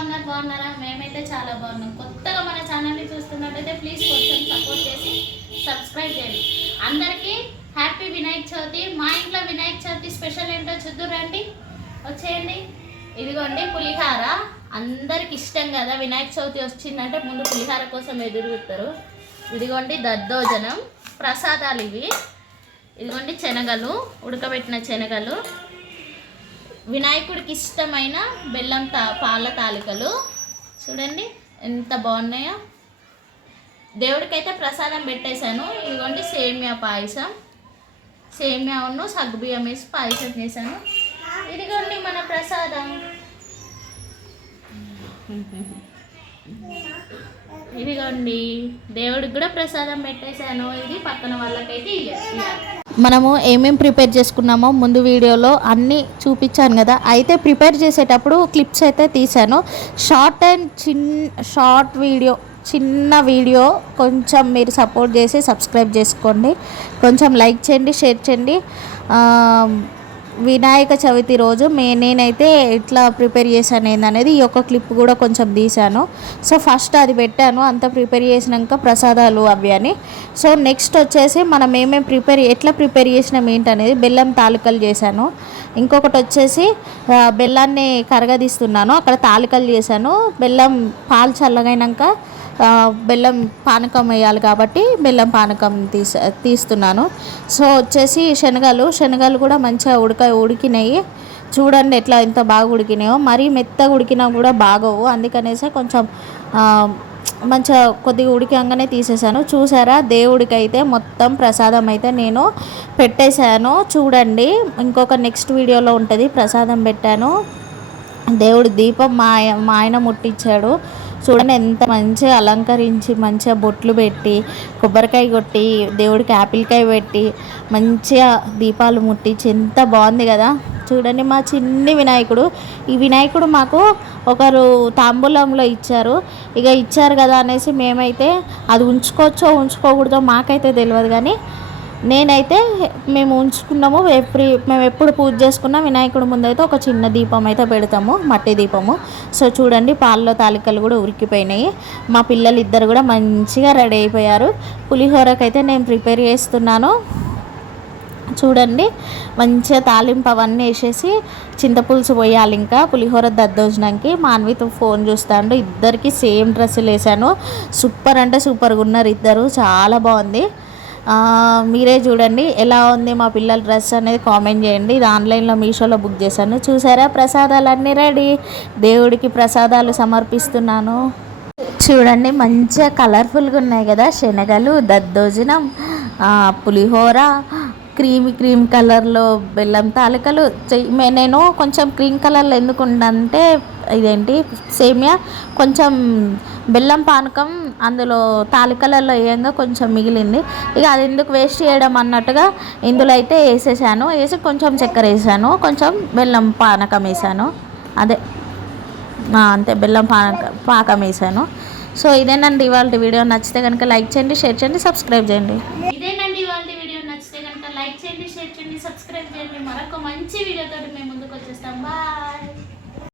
ఉన్నారు బాగున్నారా? మేమైతే చాలా బాగున్నాం. కొత్తగా మన ఛానల్ని చూస్తున్నట్టయితే ప్లీజ్ కొంచెం సపోర్ట్ చేసి సబ్స్క్రైబ్ చేయండి. అందరికీ హ్యాపీ వినాయక చవితి. మా ఇంట్లో వినాయక చవితి స్పెషల్ ఏంటో చూద్దురండి వచ్చేయండి. ఇదిగోండి పులిహార. అందరికి ఇష్టం కదా వినాయక చవితి వచ్చిందంటే ముందు పులిహార కోసం ఎదురుగుతారు ఇదిగోండి దద్దోజనం. ప్రసాదాలు ఇవి. ఇదిగోండి శనగలు ఉడకబెట్టిన శనగలు. వినాయకుడికి ఇష్టమైన బెల్లం తా పాల తాలికలు. చూడండి ఎంత బాగున్నాయో. దేవుడికైతే ప్రసాదం పెట్టేశాను. ఇదిగోండి సేమియా పాయసం. సేమియా ఉన్ను సగ్గుబియ్యం వేసి పాయసం చేశాను. ఇదిగోండి మన ప్రసాదం. ఇదిగోండి దేవుడికి కూడా ప్రసాదం పెట్టేశాను. ఇది పక్కన వాళ్ళకైతే ఇయ్యాలి. మనము ఏమేం ప్రిపేర్ చేసుకున్నామో ముందు వీడియోలో అన్నీ చూపించాను కదా. అయితే ప్రిపేర్ చేసేటప్పుడు క్లిప్స్ అయితే తీశాను. షార్ట్ అండ్ చిన్ షార్ట్ వీడియో చిన్న వీడియో కొంచెం మీరు సపోర్ట్ చేసి సబ్స్క్రైబ్ చేసుకోండి. కొంచెం లైక్ చేయండి షేర్ చేయండి. వినాయక చవితి రోజు మే నేనైతే ఎట్లా ప్రిపేర్ చేశాను ఏందనేది ఈ యొక్క క్లిప్ కూడా కొంచెం తీశాను. సో ఫస్ట్ అది పెట్టాను అంత ప్రిపేర్ చేసినాక ప్రసాదాలు అవి అని. సో నెక్స్ట్ వచ్చేసి మనం ఏమేమి ప్రిపేర్ ఎట్లా ప్రిపేర్ చేసినాం ఏంటనేది బెల్లం తాలికలు చేశాను. ఇంకొకటి వచ్చేసి బెల్లాన్ని కరగదీస్తున్నాను అక్కడ తాలికలు చేశాను. బెల్లం పాలు చల్లగైనాక బెల్లం పానకం వేయాలి కాబట్టి బెల్లం పానకం తీస తీస్తున్నాను. సో వచ్చేసి శనగలు శనగలు కూడా మంచిగా ఉడక ఉడికినాయి. చూడండి ఎట్లా ఎంత బాగా ఉడికినాయో. మరీ మెత్తగా ఉడికినా కూడా బాగోవు. అందుకనేసి కొంచెం మంచిగా కొద్దిగా ఉడికంగానే తీసేసాను. చూసారా? దేవుడికి అయితే మొత్తం ప్రసాదం అయితే నేను పెట్టేశాను. చూడండి ఇంకొక నెక్స్ట్ వీడియోలో ఉంటుంది. ప్రసాదం పెట్టాను. దేవుడు దీపం మా మా ఆయన ముట్టించాడు. చూడండి ఎంత మంచిగా అలంకరించి మంచిగా బొట్లు పెట్టి కొబ్బరికాయ కొట్టి దేవుడికి యాపిల్కాయ పెట్టి మంచిగా దీపాలు ముట్టించి ఎంత బాగుంది కదా. చూడండి మా చిన్ని వినాయకుడు. ఈ వినాయకుడు మాకు ఒకరు తాంబూలంలో ఇచ్చారు. ఇక ఇచ్చారు కదా అనేసి మేమైతే అది ఉంచుకోవచ్చో ఉంచుకోకూడదో మాకైతే తెలియదు కానీ నేనైతే మేము ఉంచుకున్నాము ఎప్పుడు మేము ఎప్పుడు పూజ చేసుకున్నా వినాయకుడి ముందైతే ఒక చిన్న దీపం అయితే పెడతాము మట్టి దీపము. సో చూడండి పాలలో తాలికలు కూడా ఉరికిపోయినాయి. మా పిల్లలు ఇద్దరు కూడా మంచిగా రెడీ అయిపోయారు. పులిహోరకైతే నేను ప్రిపేర్ చేస్తున్నాను. చూడండి మంచిగా తాలింపు అవన్నీ వేసేసి చింతపులుసు పోయాలి ఇంకా. పులిహోర దద్దోజనానికి మాన్వితో ఫోన్ చూస్తాడు ఇద్దరికి సేమ్ డ్రెస్సులు వేసాను సూపర్ అంటే సూపర్గా ఉన్నారు ఇద్దరు చాలా బాగుంది. మీరే చూడండి. ఎలా ఉంది మా పిల్లల డ్రెస్ అనేది కామెంట్ చేయండి. ఇది ఆన్లైన్లో మీషోలో బుక్ చేశాను. చూసారా? ప్రసాదాలు అన్నీ రెడీ. దేవుడికి ప్రసాదాలు సమర్పిస్తున్నాను. చూడండి మంచిగా కలర్ఫుల్గా ఉన్నాయి కదా. శనగలు దద్దోజనం పులిహోర క్రీమ్ క్రీమ్ కలర్లో బెల్లం తాలికలు చెయ్- మే- నేను కొంచెం క్రీమ్ కలర్లో ఎందుకు ఇదేంటి సేమియా. కొంచెం బెల్లం పానకం అందులో తాలికలలో వేయంగా కొంచెం మిగిలింది. ఇక అది ఎందుకు వేస్ట్ చేయడం అన్నట్టుగా ఇందులో అయితే వేసేసాను. వేసి కొంచెం చక్కెర వేసాను. కొంచెం బెల్లం పానకం వేసాను. అదే. అంతే బెల్లం పానక పాకం వేసాను. సో ఇదేనండి ఇవాళ వీడియో. నచ్చితే కనుక లైక్ చేయండి షేర్ చేయండి సబ్స్క్రైబ్ చేయండి. ఇదేనండి ఇవాళ వీడియో. నచ్చితే కనుక లైక్ చేయండి షేర్ చేయండి సబ్స్క్రైబ్ చేయండి. మరొక మంచి వీడియోతో మేము ముందుకు వచ్చేస్తాం. బాయ్.